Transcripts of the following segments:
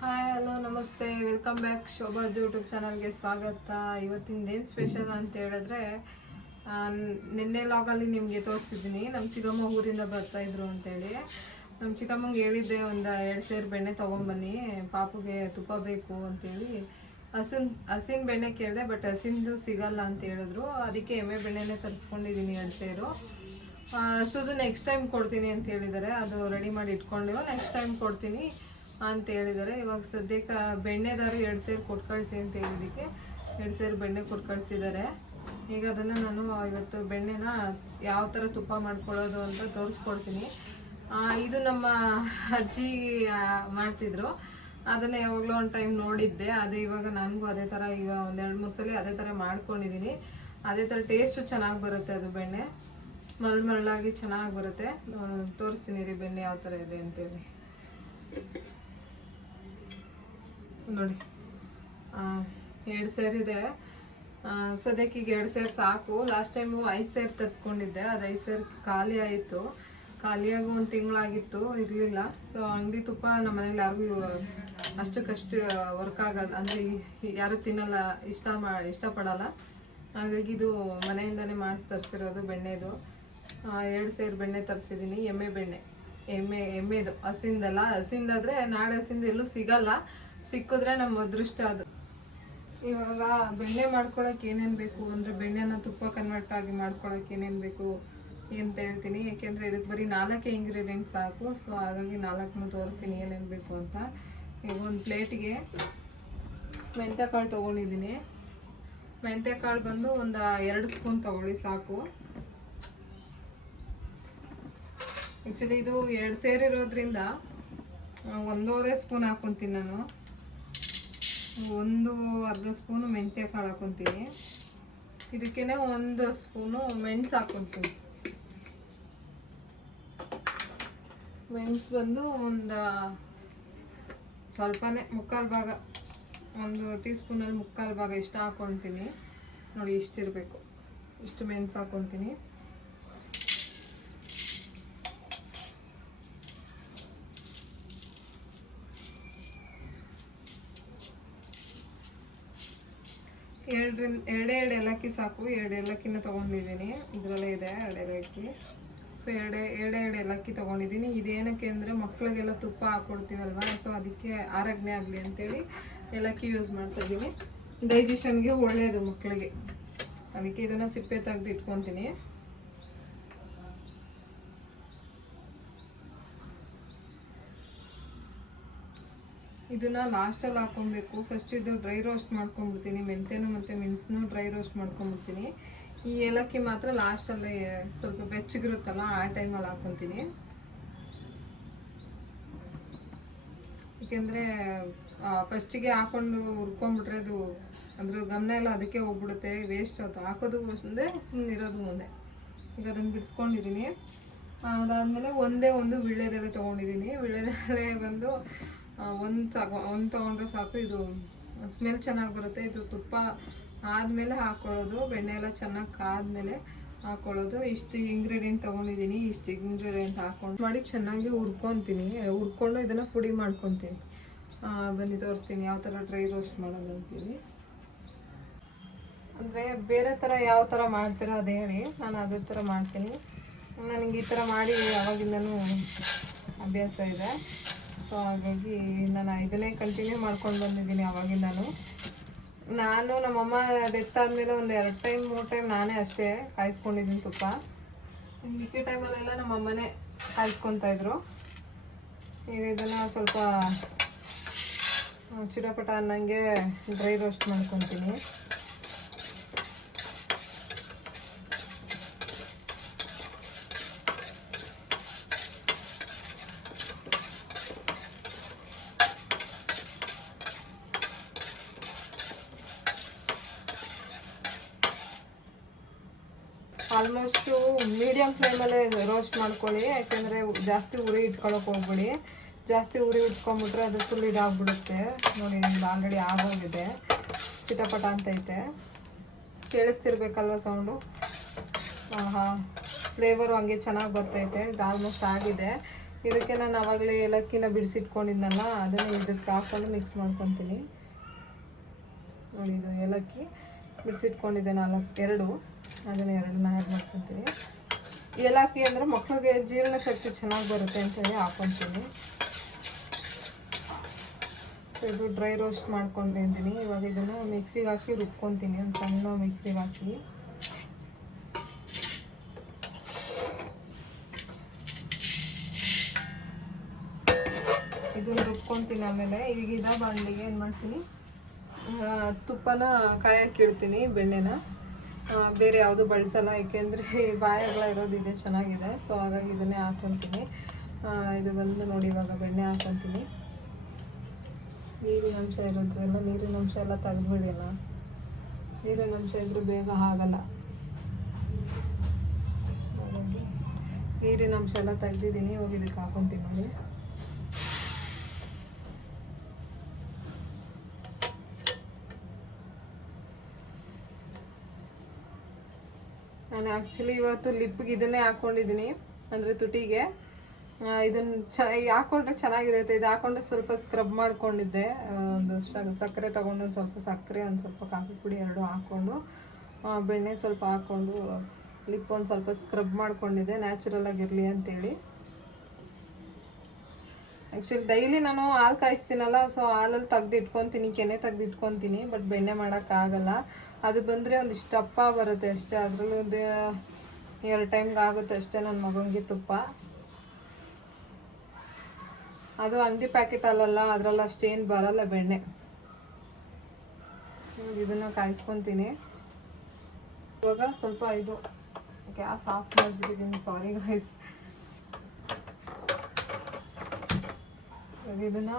Hi hello ನಮಸ್ತೆ. Welcome back Shobha's YouTube ಚಾನಲ್ಗೆ ಸ್ವಾಗತ. ಇವತ್ತಿಂದ ಏನು ಸ್ಪೆಷಲ್ ಅಂತ ಹೇಳಿದ್ರೆ ನಿನ್ನೆ ಲಾಗಲ್ಲಿ ನಿಮಗೆ ತೋರಿಸಿದ್ದೀನಿ ನಮ್ಮ ಚಿಕ್ಕಮ್ಮ ಊರಿಂದ ಬರ್ತಾ ಇದ್ರು ಅಂತೇಳಿ. ನಮ್ಮ ಚಿಕ್ಕಮ್ಮಂಗೆ ಹೇಳಿದ್ದೆ ಒಂದು ಎರಡು ಸೇರು ಬೆಣ್ಣೆ ತೊಗೊಂಬನ್ನಿ. ಪಾಪುಗೆ ತುಪ್ಪ ಬೇಕು ಅಂತೇಳಿ. ಹಸಿನ್, ಹಸಿನ ಬೆಣ್ಣೆ ಕೇಳಿದೆ ಬಟ್ ಹಸಿಂದು ಸಿಗಲ್ಲ ಅಂತ ಹೇಳಿದ್ರು. ಅದಕ್ಕೆ ಎಮ್ಮೆ ಬೆಣ್ಣೆನೇ ತರಿಸ್ಕೊಂಡಿದ್ದೀನಿ ಎರಡು ಸೇರು. ಹಸುದು ನೆಕ್ಸ್ಟ್ ಟೈಮ್ ಕೊಡ್ತೀನಿ ಅಂತ ಹೇಳಿದ್ದಾರೆ ಅದು ರೆಡಿ ಮಾಡಿ ಇಟ್ಕೊಂಡು ನೆಕ್ಸ್ಟ್ ಟೈಮ್ ಕೊಡ್ತೀನಿ. ಅಂತ ಹೇಳಿದ್ದಾರೆ. ಇವಾಗ ಸದ್ಯಕ್ಕೆ ಬೆಣ್ಣೆದಾರು ಎರಡು ಸೇರು ಕೊಟ್ಟು ಕಳಿಸಿ ಅಂತ ಹೇಳಿದ್ದಕ್ಕೆ ಎರಡು ಸೇರು ಬೆಣ್ಣೆ ಕೊಟ್ಟು ಕಳಿಸಿದ್ದಾರೆ. ಈಗ ಅದನ್ನು ನಾನು ಇವತ್ತು ಬೆಣ್ಣೆನ ಯಾವ ಥರ ತುಪ್ಪ ಮಾಡ್ಕೊಳ್ಳೋದು ಅಂತ ತೋರಿಸ್ಕೊಡ್ತೀನಿ. ಇದು ನಮ್ಮ ಅಜ್ಜಿ ಮಾಡ್ತಿದ್ರು. ಅದನ್ನು ಯಾವಾಗಲೂ ಒಂದು ಟೈಮ್ ನೋಡಿದ್ದೆ. ಅದೇ ಇವಾಗ ನನಗೂ ಅದೇ ಥರ ಈಗ ಒಂದೆರಡು ಮೂರು ಸಲ ಅದೇ ಥರ ಮಾಡ್ಕೊಂಡಿದ್ದೀನಿ ಅದೇ ಥರ ಟೇಸ್ಟು ಚೆನ್ನಾಗಿ ಬರುತ್ತೆ ಅದು ಬೆಣ್ಣೆ. ಮರಳು ಮರಳಾಗಿ ಚೆನ್ನಾಗಿ ಬರುತ್ತೆ. ತೋರಿಸ್ತೀನಿ ರೀ ಬೆಣ್ಣೆ ಯಾವ ಥರ ಇದೆ ಅಂತೇಳಿ. ನೋಡಿ. ಎರಡು ಸೇರಿದೆ ಸದ್ಯಕ್ಕೆ ಎರಡು ಸೇರು ಸಾಕು. ಲಾಸ್ಟ್ ಟೈಮು ಐದು ಸೇರು ತರಿಸ್ಕೊಂಡಿದ್ದೆ. ಅದು ಐದು ಸೇರು ಖಾಲಿ ಆಯಿತು. ಖಾಲಿಯಾಗಿ ಒಂದು ತಿಂಗಳಾಗಿತ್ತು, ಇರಲಿಲ್ಲ. ಸೊ ಅಂಗಡಿ ತುಪ್ಪ ನಮ್ಮ ಮನೇಲಿ ಯಾರಿಗೂ, ಅಷ್ಟಕ್ಕಷ್ಟು ವರ್ಕ್ ಆಗಲ್ಲ. ಅಂದರೆ ಯಾರು ತಿನ್ನಲ್ಲ, ಇಷ್ಟ ಮಾ, ಇಷ್ಟಪಡಲ್ಲ. ಹಾಗಾಗಿ ಇದು ಮನೆಯಿಂದನೇ ಮಾಡಿಸಿ ತರಿಸಿರೋದು ಬೆಣ್ಣೆದು. ಎರಡು ಸೇರು ಬೆಣ್ಣೆ ತರಿಸಿದ್ದೀನಿ ಎಮ್ಮೆ ಬೆಣ್ಣೆ. ಎಮ್ಮೆ, ಎಮ್ಮೆದು. ಹಸಿಂದಲ್ಲ. ಹಸಿಂದಾದರೆ ನಾಳೆ ಹಸಿಂದ ಎಲ್ಲೂ ಸಿಗಲ್ಲ. ಸಿಕ್ಕಿದ್ರೆ ನಮ್ಮ ಅದೃಷ್ಟ ಅದು. ಇವಾಗ ಬೆಣ್ಣೆ ಮಾಡ್ಕೊಳಕ್ ಏನೇನು ಬೇಕು? ಅಂದರೆ ಬೆಣ್ಣೆನ ತುಪ್ಪ ಕನ್ವರ್ಟ್ ಆಗಿ ಮಾಡ್ಕೊಳಕ್ ಏನೇನು ಬೇಕು ಅಂತ ಹೇಳ್ತೀನಿ. ಯಾಕೆಂದ್ರೆ ಇದಕ್ಕೆ ಬರೀ ನಾಲ್ಕೇ ಇಂಗ್ರೀಡಿಯೆಂಟ್ಸ್ ಸಾಕು. ಸೊ ಹಾಗಾಗಿ ನಾಲ್ಕನ್ನು ತೋರಿಸ್ತೀನಿ ಏನೇನು ಬೇಕು ಅಂತ. ಈಗ ಒಂದು ಪ್ಲೇಟಿಗೆ ಮೆಂತ್ಯಕಾಳು ತೊಗೊಂಡಿದ್ದೀನಿ. ಮೆಂತ್ಯಕಾಳು ಬಂದು ಒಂದು ಎರಡು ಸ್ಪೂನ್ ತಗೊಳ್ಳಿ, ಸಾಕು. ಆ್ಯಕ್ಚುಲಿ ಇದು ಎರಡು ಸೇರಿರೋದ್ರಿಂದ ಒಂದೂವರೆ ಸ್ಪೂನ್ ಹಾಕ್ಕೊತೀನಿ ನಾನು. ಒಂದು ಅರ್ಧ ಸ್ಪೂನು ಮೆಂತ್ಯ ಕಾಳು ಹಾಕೊತೀನಿ. ಇದಕ್ಕೇನೆ ಒಂದು ಸ್ಪೂನು ಮೆಣಸು ಹಾಕೊತೀನಿ. ಮೆಣಸು ಬಂದು ಒಂದು ಸ್ವಲ್ಪನೇ ಮುಕ್ಕಾಲು ಭಾಗ, ಒಂದು ಟೀ ಸ್ಪೂನಲ್ಲಿ ಮುಕ್ಕಾಲು ಭಾಗ ಇಷ್ಟು ಹಾಕೊತೀನಿ. ನೋಡಿ, ಇಷ್ಟಿರಬೇಕು. ಇಷ್ಟು ಮೆಣಸು ಹಾಕ್ಕೊತೀನಿ ಎರಡರಿಂದ ಎರಡೇ ಎರಡು ಏಲಕ್ಕಿ ಸಾಕು. ಎರಡು ಏಲಕ್ಕಿನ ತೊಗೊಂಡಿದ್ದೀನಿ. ಇದರಲ್ಲೇ ಇದೆ ಎರಡು ಏಲಕ್ಕಿ. ಸೊ ಎರಡೇ ಎರಡೇ ಎರಡು ಏಲಕ್ಕಿ ತೊಗೊಂಡಿದ್ದೀನಿ. ಇದೇನಕ್ಕೆ ಅಂದರೆ ಮಕ್ಕಳಿಗೆಲ್ಲ ತುಪ್ಪ ಹಾಕ್ಕೊಡ್ತೀವಲ್ವ ಸೊ ಅದಕ್ಕೆ ಆರೋಗ್ಯ ಆಗಲಿ ಅಂತೇಳಿ ಏಲಕ್ಕಿ ಯೂಸ್ ಮಾಡ್ತಾ ಇದ್ದೀನಿ ಡೈಜೆಷನ್ಗೆ ಒಳ್ಳೆಯದು ಮಕ್ಕಳಿಗೆ ಅದಕ್ಕೆ ಇದನ್ನು ಸಿಪ್ಪೆ ತೆಗೆದು ಇಟ್ಕೊತೀನಿ ಇದನ್ನ ಲಾಸ್ಟಲ್ಲಿ ಹಾಕೊಬೇಕು. ಫಸ್ಟ್ ಇದು ಡ್ರೈ ರೋಸ್ಟ್ ಮಾಡ್ಕೊಂಡ್ಬಿಡ್ತೀನಿ. ಮೆಂತ್ಯನೂ ಮತ್ತು ಮೆಣಸನ್ನು ಡ್ರೈ ರೋಸ್ಟ್ ಮಾಡ್ಕೊಂಡ್ಬಿಡ್ತೀನಿ. ಈ ಏಲಕ್ಕಿ ಮಾತ್ರ ಲಾಸ್ಟಲ್ಲಿ ಸ್ವಲ್ಪ ಬೆಚ್ಚಗಿರುತ್ತಲ್ಲ, ಆ ಟೈಮಲ್ಲಿ ಹಾಕ್ಕೊತೀನಿ ಏಕೆಂದರೆ ಫಸ್ಟಿಗೆ ಹಾಕೊಂಡು ಹುರ್ಕೊಂಡ್ಬಿಟ್ರೆ ಅದು, ಅದ್ರ ಗಮನ ಎಲ್ಲ ಅದಕ್ಕೆ ಹೋಗ್ಬಿಡುತ್ತೆ. ವೇಸ್ಟ್ ಆಯ್ತು ಹಾಕೋದು ಮುಂದೆ ಸುಮ್ಮನೆ ಇರೋದು ಮುಂದೆ. ಈಗ ಅದನ್ನು ಬಿಡಿಸ್ಕೊಂಡಿದ್ದೀನಿ ಅದಾದಮೇಲೆ ಒಂದೇ ಒಂದು ವೀಳ್ಯದೆಲೆ ತೊಗೊಂಡಿದ್ದೀನಿ ವೀಳ್ಯದೆಲೆ ಬಂದು ಒಂದು ತಗೊ, ಒಂದು ತೊಗೊಂಡ್ರೆ ಸಾಕು. ಇದು ಸ್ಮೆಲ್ ಚೆನ್ನಾಗಿ ಬರುತ್ತೆ. ಇದು ತುಪ್ಪ ಆದಮೇಲೆ ಹಾಕ್ಕೊಳ್ಳೋದು ಬೆಣ್ಣೆ ಎಲ್ಲ ಚೆನ್ನಾಗಿ ಕಾದ್ಮೇಲೆ ಹಾಕ್ಕೊಳ್ಳೋದು ಇಷ್ಟು ಇಂಗ್ರೀಡಿಯೆಂಟ್ ತೊಗೊಂಡಿದ್ದೀನಿ ಇಷ್ಟು ಇಂಗ್ರೀಡಿಯೆಂಟ್ ಹಾಕ್ಕೊಂಡು ಮಾಡಿ ಚೆನ್ನಾಗಿ ಹುರ್ಕೊತೀನಿ. ಹುರ್ಕೊಂಡು ಇದನ್ನು ಪುಡಿ ಮಾಡ್ಕೊತೀನಿ. ಬನ್ನಿ, ತೋರಿಸ್ತೀನಿ. ಯಾವ ಥರ ಡ್ರೈ ರೋಸ್ಟ್ ಮಾಡೋದು ಅಂತೀನಿ. ಅಂದರೆ ಬೇರೆ ಥರ ಯಾವ ಥರ ಮಾಡ್ತೀರೋ ಅದು ಹೇಳಿ. ನಾನು ಅದೇ ಥರ ಮಾಡ್ತೀನಿ. ನನಗೆ ಈ ಥರ ಮಾಡಿ ಯಾವಾಗಿಂದನೂ ಅಭ್ಯಾಸ ಇದೆ. ಸೊ ಹಾಗಾಗಿ ನಾನು ಇದನ್ನೇ ಕಂಟಿನ್ಯೂ ಮಾಡ್ಕೊಂಡು ಬಂದಿದ್ದೀನಿ ಅವಾಗಿಂದನು ನಾನು ನಮ್ಮಮ್ಮ ಡೆತ್ ಆದಮೇಲೆ ಒಂದು ಎರಡು ಟೈಮ್ ಮೂರು ಟೈಮ್ ನಾನೇ ಅಷ್ಟೇ ಕಾಯಿಸ್ಕೊಂಡಿದ್ದೀನಿ ತುಪ್ಪ. ಮಿಕ್ಕಿ ಟೈಮಲ್ಲೆಲ್ಲ ನಮ್ಮಮ್ಮನೇ ಕಾಯಿಸ್ಕೊತಾಯಿದ್ರು ಈಗ ಇದನ್ನು ಸ್ವಲ್ಪ ಚಿರಪಟ ಅನ್ನಂಗೆ ಡ್ರೈ ರೋಸ್ಟ್ ಮಾಡ್ಕೊತೀನಿ. ಆಲ್ಮೋಸ್ಟು ಮೀಡಿಯಮ್ ಫ್ಲೇಮಲ್ಲೇ ರೋಸ್ಟ್ ಮಾಡ್ಕೊಳ್ಳಿ, ಯಾಕೆಂದರೆ ಜಾಸ್ತಿ ಉರಿ ಇಟ್ಕೊಳಕ್ಕೆ ಹೋಗ್ಬೇಡಿ. ಜಾಸ್ತಿ ಉರಿ ಇಟ್ಕೊಂಡ್ಬಿಟ್ರೆ ಅದು ಫುಲ್ ಇದಾಗ್ಬಿಡುತ್ತೆ. ನೋಡಿ, ನಿಮ್ದು ಆಲ್ರೆಡಿ ಆಗೋಗಿದೆ. ಚಿಟಪಟ ಅಂತೈತೆ. ಕೇಳಿಸ್ತಿರ್ಬೇಕಲ್ವ ಸೌಂಡು ಹಾಂ ಫ್ಲೇವರು ಹಂಗೆ ಚೆನ್ನಾಗಿ ಬರ್ತೈತೆ. ಇದು ಆಲ್ಮೋಸ್ಟ್ ಆಗಿದೆ. ಇದಕ್ಕೆ ನಾನು ಆವಾಗಲೇ ಏಲಕ್ಕಿನ ಬಿಡಿಸಿಟ್ಕೊಂಡಿದ್ದೆನಲ್ಲ ಅದನ್ನು ಇದಕ್ಕೆ ಹಾಕೊಂಡು ಮಿಕ್ಸ್ ಮಾಡ್ಕೊತೀನಿ. ನೋಡಿ, ಇದು ಏಲಕ್ಕಿ. ಬಿಡಿಸಿಟ್ಕೊಂಡಿದ್ದೆ ನಾಲ್ಕು, ಎರಡು. ಅದನ್ನು ಎರಡನ್ನ ಆ್ಯಡ್ ಮಾಡ್ಕೊತೀನಿ. ಏಲಕ್ಕಿ ಅಂದರೆ ಮಕ್ಕಳಿಗೆ ಜೀರ್ಣಶಕ್ತಿ ಚೆನ್ನಾಗಿ ಬರುತ್ತೆ ಅಂತೇಳಿ ಹಾಕೊತೀನಿ. ಸೊ ಇದು ಡ್ರೈ ರೋಸ್ಟ್ ಮಾಡ್ಕೊಂಡಿದ್ದೀನಿ ಇವಾಗ ಇದನ್ನು ಮಿಕ್ಸಿಗೆ ಹಾಕಿ ರುಬ್ಕೊತೀನಿ. ಒಂದು ಸಣ್ಣ ಮಿಕ್ಸಿಗೆ ಹಾಕಿ. ಇದನ್ನು ರುಬ್ಕೊತೀನಿ ಆಮೇಲೆ ಈಗ ಇದ ಏನು ಮಾಡ್ತೀನಿ? ತುಪ್ಪನ ಕಾಯಕ್ಕೆ ಇಡ್ತೀನಿ ಬೆಣ್ಣೆನ ಬೇರೆ ಯಾವುದು ಬಳಸಲ್ಲ, ಏಕೆಂದರೆ ಬಾಯಗಳ ಇರೋದಿದೆ ಚೆನ್ನಾಗಿದೆ, ಸೊ ಹಾಗಾಗಿ ಇದನ್ನೇ ಹಾಕೊತೀನಿ. ಇದು ಬಂದು ನೋಡಿ ಇವಾಗ ಬೆಣ್ಣೆ ಹಾಕೊತೀನಿ. ನೀರಿನ ಅಂಶ ಎಲ್ಲ ನೀರಿನ ಅಂಶ ಎಲ್ಲ ತೆಗೆದ್ಬಿಡಿಲ್ಲ. ನೀರಿನ ಅಂಶ ಇದ್ರೂ ಬೇಗ ಆಗಲ್ಲ. ನೀರಿನ ಅಂಶ ಎಲ್ಲ ತೆಗ್ದಿದ್ದೀನಿ ಹೋಗಿ ಇದಕ್ಕೆ ಹಾಕೊತೀನಿ ನೋಡಿ. ನಾನು ಆ್ಯಕ್ಚುಲಿ ಇವತ್ತು ಲಿಪ್ಗೆ ಇದನ್ನೇ ಹಾಕ್ಕೊಂಡಿದ್ದೀನಿ ಅಂದರೆ ತುಟಿಗೆ. ಇದನ್ನು ಚ ಹಾಕೊಂಡ್ರೆ ಚೆನ್ನಾಗಿರುತ್ತೆ. ಇದು ಹಾಕೊಂಡ್ರೆ ಸ್ವಲ್ಪ ಸ್ಕ್ರಬ್ ಮಾಡ್ಕೊಂಡಿದ್ದೆ. ಒಂದು ಸಕ್ಕರೆ ತೊಗೊಂಡು ಒಂದು ಸ್ವಲ್ಪ ಸಕ್ಕರೆ, ಒಂದು ಸ್ವಲ್ಪ ಕಾಫಿ ಪುಡಿ ಎರಡು ಹಾಕ್ಕೊಂಡು ಬೆಣ್ಣೆ ಸ್ವಲ್ಪ ಹಾಕ್ಕೊಂಡು ಲಿಪ್ ಒಂದು ಸ್ವಲ್ಪ ಸ್ಕ್ರಬ್ ಮಾಡಿಕೊಂಡಿದ್ದೆ. ನ್ಯಾಚುರಲ್ ಆಗಿರಲಿ ಅಂತೇಳಿ. ಆ್ಯಕ್ಚುಲಿ ಡೈಲಿ ನಾನು ಹಾಲು ಕಾಯಿಸ್ತೀನಲ್ಲ ಸೊ ಹಾಲಲ್ಲಿ ತೆಗ್ದು ಇಟ್ಕೊತೀನಿ ಕೆನೆ ತೆಗ್ದು ಇಟ್ಕೊತೀನಿ ಬಟ್ ಬೆಣ್ಣೆ ಮಾಡೋಕ್ಕಾಗಲ್ಲ ಅದು ಬಂದರೆ ಒಂದಿಷ್ಟು ದಪ್ಪ ಬರುತ್ತೆ ಅಷ್ಟೇ. ಅದರಲ್ಲೂ ಎರಡು ಟೈಮ್ಗೆ ಆಗುತ್ತೆ ಅಷ್ಟೇ ನನ್ನ ಮಗನಿಗೆ ತುಪ್ಪ. ಅದು ಅಂಗಡಿ ಪ್ಯಾಕೆಟ್ ಅಲ್ಲಲ್ಲ, ಅದರಲ್ಲಿ ಅಷ್ಟೇನು ಬರಲ್ಲ ಬೆಣ್ಣೆ. ಇದನ್ನು ಕಾಯಿಸ್ಕೊತೀನಿ. ಇವಾಗ ಸ್ವಲ್ಪ ಇದು, ಗ್ಯಾಸ್ ಆಫ್ ಮಾಡಿಬಿಟ್ಟಿದ್ದೀನಿ ಸಾರಿ ಗೈಸ್ ಇದನ್ನು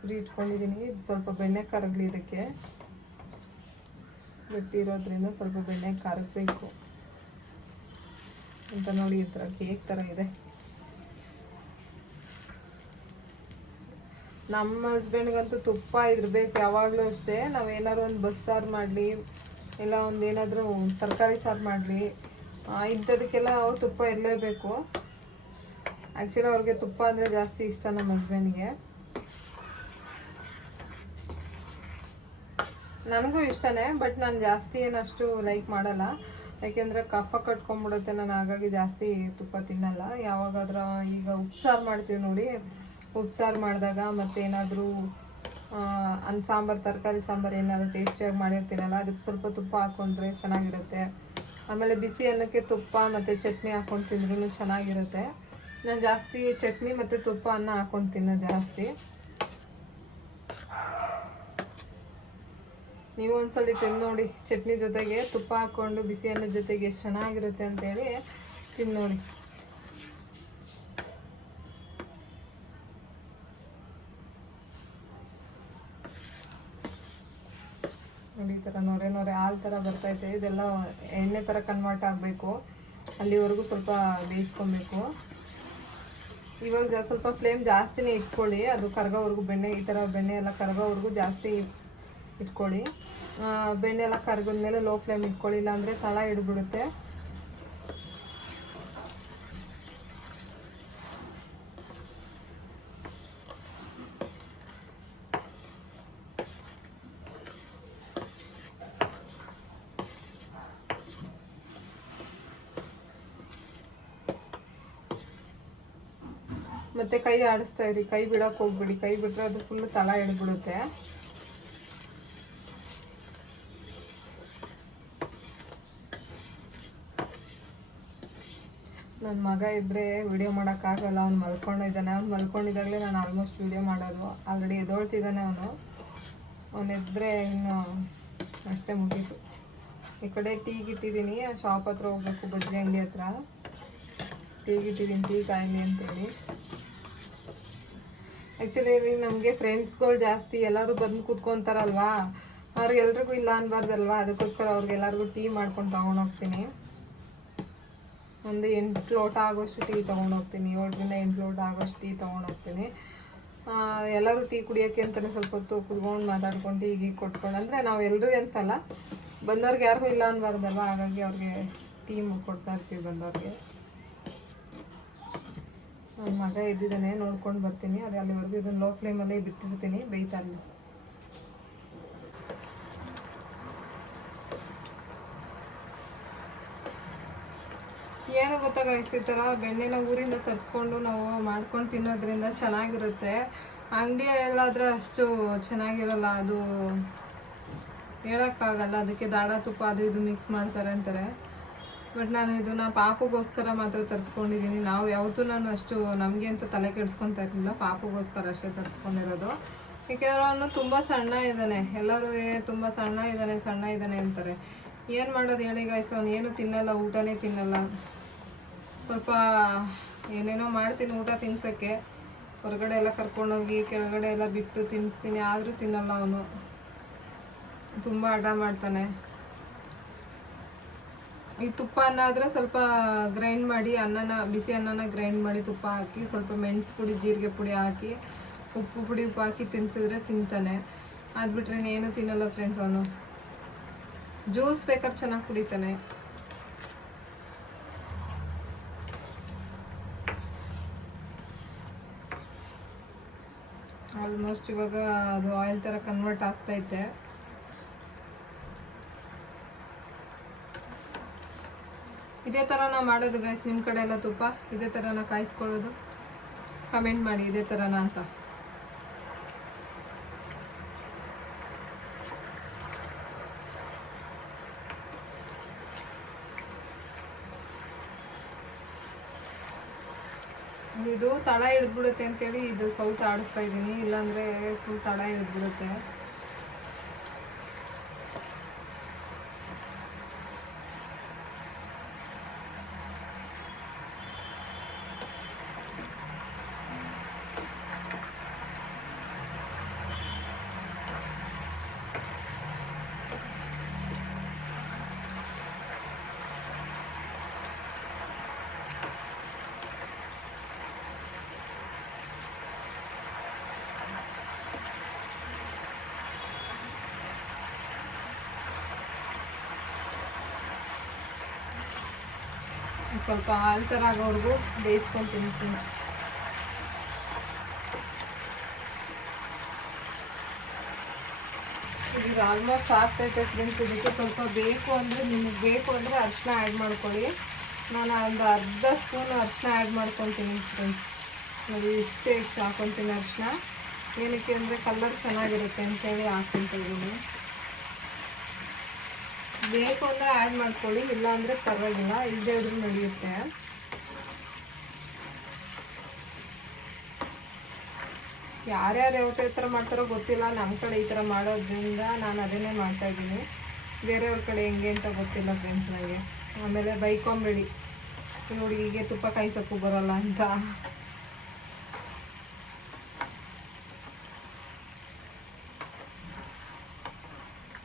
ಪುರಿ ಇಟ್ಕೊಂಡಿದ್ದೀನಿ ಇದು ಸ್ವಲ್ಪ ಬೆಣ್ಣೆ ಕರಗಲಿ ಇದಕ್ಕೆ. ಗಟ್ಟಿ ಇರೋದ್ರಿಂದ ಸ್ವಲ್ಪ ಬೆಣ್ಣೆ ಕರಗಬೇಕು ಅಂತ ನೋಡಿ ಈ ಥರ ಕೇಕ್ ಥರ ಇದೆ. ನಮ್ಮ ಹಸ್ಬೆಂಡ್ಗಂತೂ ತುಪ್ಪ ಇರಬೇಕು, ಯಾವಾಗಲೂ ಅಷ್ಟೇ. ನಾವೇನಾದ್ರು ಒಂದು ಬಸ್ಸಾರು ಮಾಡಲಿ, ಇಲ್ಲ ಒಂದು ಏನಾದರೂ ತರಕಾರಿ ಸಾರು ಮಾಡಲಿ ಇಂಥದಕ್ಕೆಲ್ಲ ಅವ್ರು ತುಪ್ಪ ಇರಲೇಬೇಕು. ಆ್ಯಕ್ಚುಲಿ ಅವ್ರಿಗೆ ತುಪ್ಪ ಅಂದರೆ ಜಾಸ್ತಿ ಇಷ್ಟ ನಮ್ಮ ಹಸ್ಬೆಂಡ್ಗೆ ನನಗೂ ಇಷ್ಟನೇ, ಬಟ್ ನಾನು ಜಾಸ್ತಿ ಏನಷ್ಟು ಲೈಕ್ ಮಾಡಲ್ಲ. ಯಾಕೆಂದರೆ ಕಫ ಕಟ್ಕೊಂಡ್ಬಿಡುತ್ತೆ, ನಾನು ಹಾಗಾಗಿ ಜಾಸ್ತಿ ತುಪ್ಪ ತಿನ್ನಲ್ಲ. ಯಾವಾಗಾದ್ರೂ ಈಗ ಉಪ್ಸಾರು ಮಾಡ್ತೀವಿ ನೋಡಿ. ಉಪ್ಸಾರು ಮಾಡಿದಾಗ ಮತ್ತೇನಾದರೂ ಅನ್ನ ಸಾಂಬಾರು, ತರಕಾರಿ ಸಾಂಬಾರು ಏನಾದರೂ ಟೇಸ್ಟಿಯಾಗಿ ಮಾಡಿರ್ತೀನಲ್ಲ ಅದಕ್ಕೆ ಸ್ವಲ್ಪ ತುಪ್ಪ ಹಾಕ್ಕೊಂಡ್ರೆ ಚೆನ್ನಾಗಿರುತ್ತೆ. ಆಮೇಲೆ ಬಿಸಿ ಅನ್ನಕ್ಕೆ ತುಪ್ಪ ಮತ್ತು ಚಟ್ನಿ ಹಾಕ್ಕೊಂಡು ತಿಂದ್ರೂ ಚೆನ್ನಾಗಿರುತ್ತೆ. ನಾನು ಜಾಸ್ತಿ ಚಟ್ನಿ ಮತ್ತು ತುಪ್ಪ ಅನ್ನ ಹಾಕ್ಕೊಂಡು ತಿನ್ನೋದು ಜಾಸ್ತಿ. ನೀವು ಒಂದ್ಸಲಿ ತಿಂದು ನೋಡಿ, ಚಟ್ನಿ ಜೊತೆಗೆ ತುಪ್ಪ ಹಾಕ್ಕೊಂಡು ಬಿಸಿ ಅನ್ನದ ಜೊತೆಗೆ ಎಷ್ಟು ಚೆನ್ನಾಗಿರುತ್ತೆ ಅಂತೇಳಿ ತಿಂದು ನೋಡಿ. ನೋಡಿ, ಈ ಥರ ನೊರೆ ನೊರೆ ಹಾಲು ಥರ ಬರ್ತೈತೆ ಇದೆಲ್ಲ ಎಣ್ಣೆ ಥರ ಕನ್ವರ್ಟ್ ಆಗಬೇಕು. ಅಲ್ಲಿವರೆಗೂ ಸ್ವಲ್ಪ ಬೇಯಿಸ್ಕೊಬೇಕು. ಇವಾಗ ಸ್ವಲ್ಪ ಫ್ಲೇಮ್ ಜಾಸ್ತಿನೇ ಇಟ್ಕೊಳ್ಳಿ. ಅದು ಕರ್ಗೋವರೆಗೂ, ಬೆಣ್ಣೆ ಈ ಥರ ಬೆಣ್ಣೆ ಎಲ್ಲ ಕರ್ಗೋವರೆಗೂ ಜಾಸ್ತಿ ಇಟ್ಕೊಳ್ಳಿ. ಬೆಣ್ಣೆ ಎಲ್ಲ ಕರ್ಗದ್ಮೇಲೆ ಲೋ ಫ್ಲೇಮ್ ಇಟ್ಕೊಳ್ಳಿ, ಇಲ್ಲಾಂದರೆ ತಳ ಹಿಡ್ಬಿಡುತ್ತೆ. ಮತ್ತೆ ಕೈ ಆಡಿಸ್ತಾ ಇರಿ, ಕೈ ಬಿಡಕ್ ಹೋಗ್ಬಿಡಿ. ಕೈ ಬಿಟ್ರೆ ಅದು ಫುಲ್ ತಳ ಹಿಡ್ಬಿಡುತ್ತೆ. ನನ್ನ ಮಗ ಇದ್ರೆ ವಿಡಿಯೋ ಮಾಡೋಕ್ಕಾಗಲ್ಲ ಅವ್ನು ಮಲ್ಕೊಂಡಿದ್ದಾನೆ. ಅವ್ನು ಮಲ್ಕೊಂಡಿದ್ದಾಗಲೇ ನಾನು ಆಲ್ಮೋಸ್ಟ್ ವಿಡಿಯೋ ಮಾಡೋದು. ಆಲ್ರೆಡಿ ಎದೊಳ್ತಿದ್ದಾನೆ ಅವನು. ಅವನು ಎದ್ರೆ ಇನ್ನು ಅಷ್ಟೇ ಮುಗೀತು. ಈ ಕಡೆ ಗಿಟ್ಟಿದ್ದೀನಿ. ಇಟ್ಟಿದ್ದೀನಿ ಶಾಪ್ ಹತ್ರ ಹೋಗ್ಬೇಕು ಬಜ್ಜಿ ಅಂಗಡಿ ಹತ್ರ. ಟೀ ಗಿಟ್ಟಿದ್ದೀನಿ, ಟೀ ಕಾಯಿಲೆ ಅಂತೇಳಿ. ಆ್ಯಕ್ಚುಲಿ ನಮಗೆ ಫ್ರೆಂಡ್ಸ್ಗಳು ಜಾಸ್ತಿ, ಎಲ್ಲರೂ ಬಂದು ಕೂತ್ಕೊತಾರಲ್ವಾ? ಅವ್ರಿಗೆಲ್ರಿಗೂ ಇಲ್ಲ ಅನ್ಬಾರ್ದಲ್ವಾ? ಅದಕ್ಕೋಸ್ಕರ ಅವ್ರಿಗೆಲ್ಲರಿಗೂ ಟೀ ಮಾಡ್ಕೊಂಡು ತಗೊಂಡೋಗ್ತೀನಿ ಒಂದು ಎಂಟು ಲೋಟ ಆಗೋಷ್ಟು ಟೀ ತೊಗೊಂಡೋಗ್ತೀನಿ ಏಳರಿಂದ ಎಂಟು ಲೋಟ ಆಗೋಷ್ಟು ಟೀ ತೊಗೊಂಡೋಗ್ತೀನಿ ಎಲ್ಲರೂ ಟೀ ಕುಡಿಯೋಕ್ಕೆ ಅಂತಲೇ ಸ್ವಲ್ಪ ಹೊತ್ತು ಕುತ್ಕೊಂಡು ಮಾತಾಡ್ಕೊಂಡು ಟೀ ಗೀ ಕೊಟ್ಕೊಂಡು ಅಂದರೆ ನಾವು ಎಲ್ಲರೂ ಅಂತಲ್ಲ, ಬಂದವ್ರಿಗೆ ಯಾರಿಗೂ ಇಲ್ಲ ಅನ್ಬಾರ್ದಲ್ವ? ಹಾಗಾಗಿ ಅವ್ರಿಗೆ ಟೀ ಕೊಡ್ತಾ ಇರ್ತೀವಿ ಬಂದವ್ರಿಗೆ. ನನ್ನ ಮಗ ಇದ್ದಿದ್ದಾನೆ ನೋಡ್ಕೊಂಡು ಬರ್ತೀನಿ. ಅದೇ ಅಲ್ಲಿವರೆಗೂ ಇದನ್ನು ಲೋ ಫ್ಲೇಮಲ್ಲೇ ಬಿಟ್ಟಿರ್ತೀನಿ, ಬೇಯ್ತಾ ಏನು ಗೊತ್ತಾ ಈ ಥರ ಬೆಣ್ಣೆನ ಊರಿಂದ ತರಿಸ್ಕೊಂಡು ನಾವು ಮಾಡ್ಕೊಂಡು ತಿನ್ನೋದ್ರಿಂದ ಚೆನ್ನಾಗಿರುತ್ತೆ. ಅಂಗಡಿ ಎಲ್ಲಾದ್ರೆ ಅಷ್ಟು ಚೆನ್ನಾಗಿರಲ್ಲ, ಅದು ಹೇಳೋಕ್ಕಾಗಲ್ಲ, ಅದಕ್ಕೆ ದಾಡ ತುಪ್ಪ ಅದು ಇದು ಮಿಕ್ಸ್ ಮಾಡ್ತಾರೆ ಅಂತಾರೆ. ಬಟ್ ನಾನು ಇದು ನಾ ಪಾಪಗೋಸ್ಕರ ಮಾತ್ರ ತರಿಸ್ಕೊಂಡಿದ್ದೀನಿ. ನಾವು ಯಾವತ್ತೂ ನಾನು ಅಷ್ಟು ನಮಗೆ ಅಂತ ತಲೆ ಕೆಡಿಸ್ಕೊತಾ ಇರಲಿಲ್ಲ, ಪಾಪಗೋಸ್ಕರ ಅಷ್ಟೇ ತರಿಸ್ಕೊಂಡಿರೋದು. ಏಕೆಂದ್ರೆ ತುಂಬ ಸಣ್ಣ ಇದ್ದಾನೆ, ಎಲ್ಲರೂ ತುಂಬ ಸಣ್ಣ ಇದ್ದಾನೆ ಸಣ್ಣ ಇದ್ದಾನೆ ಅಂತಾರೆ. ಏನು ಮಾಡೋದು ಹೇಳಿ ಗಾಯ್ಸ್ ಅವನು ಏನು ತಿನ್ನಲ್ಲ, ಊಟನೇ ತಿನ್ನಲ್ಲ. ಸ್ವಲ್ಪ ಏನೇನೋ ಮಾಡ್ತೀನಿ ಊಟ ತಿನ್ಸೋಕ್ಕೆ. ಹೊರಗಡೆ ಎಲ್ಲ ಕರ್ಕೊಂಡೋಗಿ, ಕೆಳಗಡೆ ಎಲ್ಲ ಬಿಟ್ಟು ತಿನ್ನಿಸ್ತೀನಿ ಆದರೂ ತಿನ್ನಲ್ಲ ಅವನು. ತುಂಬ ಅಡ್ಡ ಮಾಡ್ತಾನೆ. ಈ ತುಪ್ಪ ಅನ್ನ ಆದರೆ ಸ್ವಲ್ಪ ಗ್ರೈಂಡ್ ಮಾಡಿ, ಅನ್ನನ, ಬಿಸಿ ಅನ್ನನ ಗ್ರೈಂಡ್ ಮಾಡಿ ತುಪ್ಪ ಹಾಕಿ, ಸ್ವಲ್ಪ ಮೆಣಸು ಪುಡಿ, ಜೀರಿಗೆ ಪುಡಿ ಹಾಕಿ, ಉಪ್ಪು ಪುಡಿ ಉಪ್ಪು ಹಾಕಿ ತಿನ್ಸಿದ್ರೆ ತಿಂತಾನೆ. ಅದು ಬಿಟ್ರೆ ಏನು ತಿನ್ನಲ್ಲ ಫ್ರೆಂಡ್ಸ್ ಅವನು. ಜ್ಯೂಸ್ ಬೇಕಾದ್ರೆ ಚೆನ್ನಾಗಿ ಕುಡಿತಾನೆ. ಆಲ್ಮೋಸ್ಟ್ ಇವಾಗ ಅದು ಆಯಿಲ್ ಥರ ಕನ್ವರ್ಟ್ ಆಗ್ತೈತೆ. ಇದೇ ಥರ ನಾ ಮಾಡೋದು ಗೈಸ್ ನಿಮ್ಮ ಕಡೆ ಎಲ್ಲ ತುಪ್ಪ, ಇದೇ ಥರ ನಾ ಕಾಯಿಸ್ಕೊಳ್ಳೋದು. ಕಮೆಂಟ್ ಮಾಡಿ, ಇದೇ ಥರನ ಅಂತ. ಇದು ತಳ ಹಿಡಿದ್ಬಿಡುತ್ತೆ ಅಂತೇಳಿ ಇದು ಸೌಟ್ ಆಡಿಸ್ತಾ ಇದ್ದೀನಿ ಇಲ್ಲಾಂದ್ರೆ ಫುಲ್ ತಳ ಹಿಡಿದ್ಬಿಡುತ್ತೆ. ಸ್ವಲ್ಪ ಹಾಲು ಥರ ಆಗೋವರೆಗೂ ಬೇಯಿಸ್ಕೊಳ್ತೀನಿ ಫ್ರೆಂಡ್ಸ್ ಈಗ ಆಲ್ಮೋಸ್ಟ್ ಆಗ್ತೈತೆ ಫ್ರೆಂಡ್ಸ್ ಇದಕ್ಕೆ ಸ್ವಲ್ಪ ಬೇಕು ಅಂದರೆ, ನಿಮಗೆ ಬೇಕು ಅಂದರೆ ಅರಿಶಿನ ಆ್ಯಡ್ ಮಾಡ್ಕೊಳ್ಳಿ. ನಾನು ಒಂದು ಅರ್ಧ ಸ್ಪೂನ್ ಅರಿಶಿನ ಆ್ಯಡ್ ಮಾಡ್ಕೊತೀನಿ ಫ್ರೆಂಡ್ಸ್ ನೋಡಿ ಇಷ್ಟೇ ಇಷ್ಟು ಹಾಕೊತೀನಿ ಅರಿಶಿನ ಏನಕ್ಕೆ ಅಂದರೆ ಕಲರ್ ಚೆನ್ನಾಗಿರುತ್ತೆ ಅಂತೇಳಿ ಹಾಕೊತೀನಿ ಬೇಕು ಅಂದರೆ ಆ್ಯಡ್ ಮಾಡ್ಕೊಳ್ಳಿ ಇಲ್ಲ ಅಂದರೆ ಪರವಾಗಿಲ್ಲ. ಇಲ್ಲದೇ ಇದ್ರೂ ನಡೆಯುತ್ತೆ. ಯಾರ್ಯಾರು ಯಾವ ಥರ ಮಾಡ್ತಾರೋ ಗೊತ್ತಿಲ್ಲ. ನಮ್ಮ ಕಡೆ ಈ ಥರ ಮಾಡೋದ್ರಿಂದ ನಾನು ಅದನ್ನೇ ಮಾಡ್ತಾ ಇದ್ದೀನಿ. ಬೇರೆಯವ್ರ ಕಡೆ ಹೆಂಗೆ ಅಂತ ಗೊತ್ತಿಲ್ಲ ಫ್ರೆಂಡ್ಸ್ ನನಗೆ ಆಮೇಲೆ ಬೈಕೊಂಬೇಡಿ. ಹುಡುಗಿಗೆ ತುಪ್ಪ ಕಾಯಿಸೋಕ್ಕೂ ಬರಲ್ಲ ಅಂತ.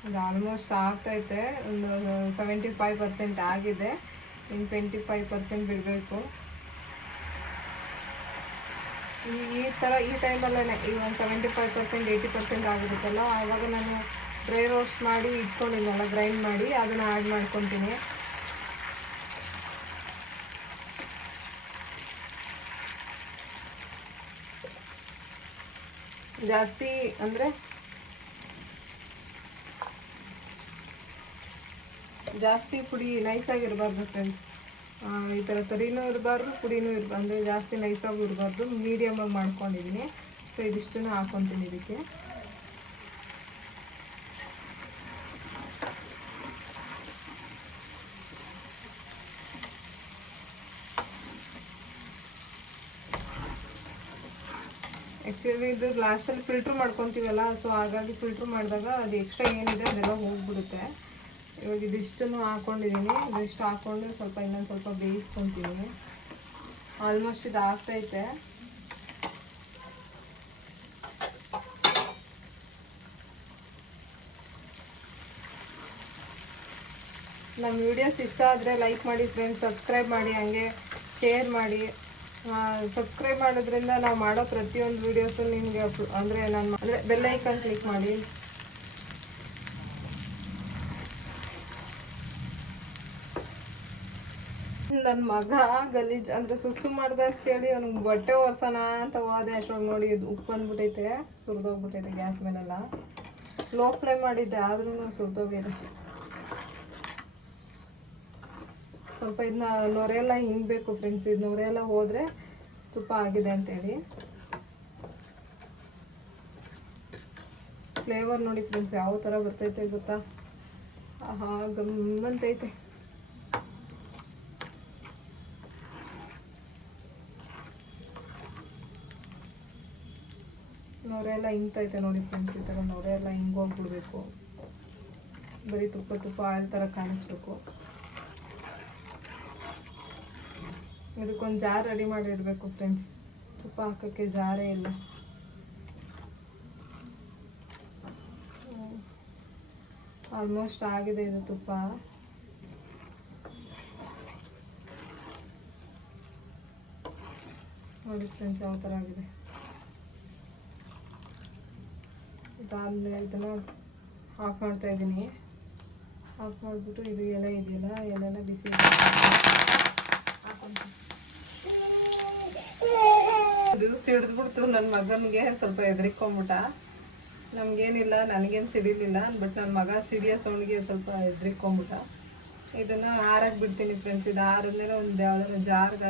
ಇದು ಆಲ್ಮೋಸ್ಟ್ ಆಗ್ತೈತೆ. ಒಂದು ಸೆವೆಂಟಿ ಫೈವ್ ಪರ್ಸೆಂಟ್ ಆಗಿದೆ. ಇನ್ನು ಟ್ವೆಂಟಿ ಫೈವ್ ಪರ್ಸೆಂಟ್ ಬಿಡಬೇಕು. ಈ ಈ ಥರ ಈ ಟೈಮಲ್ಲೇ ಈಗ ಒಂದು seventy five percent eighty percent ಆಗಿರುತ್ತಲ್ಲ, ಆವಾಗ ನಾನು ಡ್ರೈ ರೋಸ್ಟ್ ಮಾಡಿ ಇಟ್ಕೊಂಡಿದ್ನಲ್ಲ, ಗ್ರೈಂಡ್ ಮಾಡಿ, ಅದನ್ನು ಆ್ಯಡ್ ಮಾಡ್ಕೊತೀನಿ. ಜಾಸ್ತಿ ಅಂದರೆ ಜಾಸ್ತಿ ಪುಡಿ ನೈಸಾಗಿರಬಾರ್ದು ಫ್ರೆಂಡ್ಸ್ ಈ ಥರ ತರಿನೂ ಇರಬಾರ್ದು, ಪುಡಿನೂ ಇರಬಾರ್ದು ಅಂದರೆ ಜಾಸ್ತಿ ನೈಸಾಗೂ ಇರಬಾರ್ದು. ಮೀಡಿಯಮಾಗಿ ಮಾಡ್ಕೊಂಡಿದ್ದೀನಿ ಸೊ ಇದಿಷ್ಟನ್ನು ಹಾಕೊತೀನಿ ಇದಕ್ಕೆ. ಆ್ಯಕ್ಚುಲಿ ಇದು ಲಾಸ್ಟಲ್ಲಿ ಫಿಲ್ಟ್ರ್ ಮಾಡ್ಕೊತೀವಲ್ಲ ಸೊ ಹಾಗಾಗಿ ಫಿಲ್ಟ್ರ್ ಮಾಡಿದಾಗ ಅದು ಎಕ್ಸ್ಟ್ರಾ ಏನಿದೆ ಅದೆಲ್ಲ ಹೋಗ್ಬಿಡುತ್ತೆ. ಇವಾಗ ಇದಿಷ್ಟನ್ನು ಹಾಕೊಂಡಿದ್ದೀನಿ ಇದಿಷ್ಟು ಹಾಕ್ಕೊಂಡು ಸ್ವಲ್ಪ ಇನ್ನೊಂದು ಸ್ವಲ್ಪ ಬೇಯಿಸ್ಕೊತೀನಿ. ಆಲ್ಮೋಸ್ಟ್ ಇದು ಆಗ್ತೈತೆ. ನಮ್ಮ ವಿಡಿಯೋಸ್ ಇಷ್ಟ ಆದರೆ ಲೈಕ್ ಮಾಡಿ ಫ್ರೆಂಡ್ಸ್ ಸಬ್ಸ್ಕ್ರೈಬ್ ಮಾಡಿ, ಹಂಗೆ ಶೇರ್ ಮಾಡಿ. ಸಬ್ಸ್ಕ್ರೈಬ್ ಮಾಡೋದ್ರಿಂದ ನಾವು ಮಾಡೋ ಪ್ರತಿಯೊಂದು ವಿಡಿಯೋಸು ನಿಮಗೆ ಅಂದರೆ ನಾನು ಅಂದರೆ ಬೆಲ್ಲೈಕನ್ ಕ್ಲಿಕ್ ಮಾಡಿ. ನನ್ನ ಮಗ ಗಲೀಜ್ ಅಂದ್ರೆ ಸುಸ್ಸು ಮಾಡ್ದ ಅಂತೇಳಿ ಅವ್ನಿಗೆ ಬಟ್ಟೆ ಒರ್ಸೋಣ ಅಂತ ಹೋದೆ. ಅಷ್ಟೊಳಗೆ ನೋಡಿ ಇದು ಉಪ್ಪು ಬಂದ್ಬಿಟ್ಟೈತೆ ಸುರಿದೋಗ್ಬಿಟ್ಟೈತೆ ಗ್ಯಾಸ್ ಮೇಲೆಲ್ಲ. ಲೋ ಫ್ಲೇಮ್ ಮಾಡಿದ್ದೆ ಆದ್ರೂ ಸುರಿದೋಗಿದೆ. ಸ್ವಲ್ಪ ಇದನ್ನ ನೊರೆಲ್ಲ ಹಿಂಗಬೇಕು ಫ್ರೆಂಡ್ಸ್ ಇದು ನೊರೆಲ್ಲ ಹೋದ್ರೆ ತುಪ್ಪ ಆಗಿದೆ ಅಂತೇಳಿ. ಫ್ಲೇವರ್ ನೋಡಿ ಫ್ರೆಂಡ್ಸ್ ಯಾವ ಥರ ಬರ್ತೈತೆ ಗೊತ್ತಾ? ಆಹಾ ಗಮ್ಮಂತೈತೆ ನೊರೆ ಎಲ್ಲ ಹಿಂಗ್ತೈತೆ ನೋಡಿ ಫ್ರೆಂಡ್ಸ್ ಈ ಥರ ನೊರೆ ಎಲ್ಲ ಹಿಂಗೋಗ್ಬಿಡ್ಬೇಕು ಬರೀ ತುಪ್ಪ ತುಪ್ಪ ಆಯಿಲ್ ಥರ ಕಾಣಿಸ್ಬೇಕು. ಇದಕ್ಕೊಂದು ಜಾರ್ ರೆಡಿ ಮಾಡಿ ಇಡಬೇಕು ಫ್ರೆಂಡ್ಸ್ ತುಪ್ಪ ಹಾಕೋಕ್ಕೆ ಜಾರೇ ಇಲ್ಲ. ಆಲ್ಮೋಸ್ಟ್ ಆಗಿದೆ ಇದು ತುಪ್ಪ. ನೋಡಿ ಫ್ರೆಂಡ್ಸ್ ಯಾವ ಥರ ಆಗಿದೆ. ಇದಾದ್ಮೇಲೆ ಇದನ್ನ ಆಫ್ ಮಾಡ್ತಾ ಇದ್ದೀನಿ. ಆಫ್ ಮಾಡಿಬಿಟ್ಟು ಇದು ಎಲೆ ಇದೆಯಲ್ಲ, ಎಲೆನ ಬಿಸಿ ಇದು ಸಿಡಿದ್ಬಿಡ್ತು ನನ್ನ ಮಗನಿಗೆ, ಸ್ವಲ್ಪ ಹೆದರಿಕೊಂಬಿಟ್ಟ. ನಮಗೇನಿಲ್ಲ, ನನಗೇನು ಸಿಡಿಲಿಲ್ಲ ಬಟ್ ನನ್ನ ಮಗ ಸಿಡಿಯ ಸೌಂಡ್ಗೆ ಸ್ವಲ್ಪ ಹೆದರಿಕೊಂಬಿಟ್ಟ. ಇದನ್ನು ಹಾರಕ್ಕೆ ಬಿಡ್ತೀನಿ ಫ್ರೆಂಡ್ಸ್ ಇದು ಹಾರಿದ್ಮೇಲೆ ಒಂದು ಯಾವ್ದಾರ ಜಾರ್ಗೆ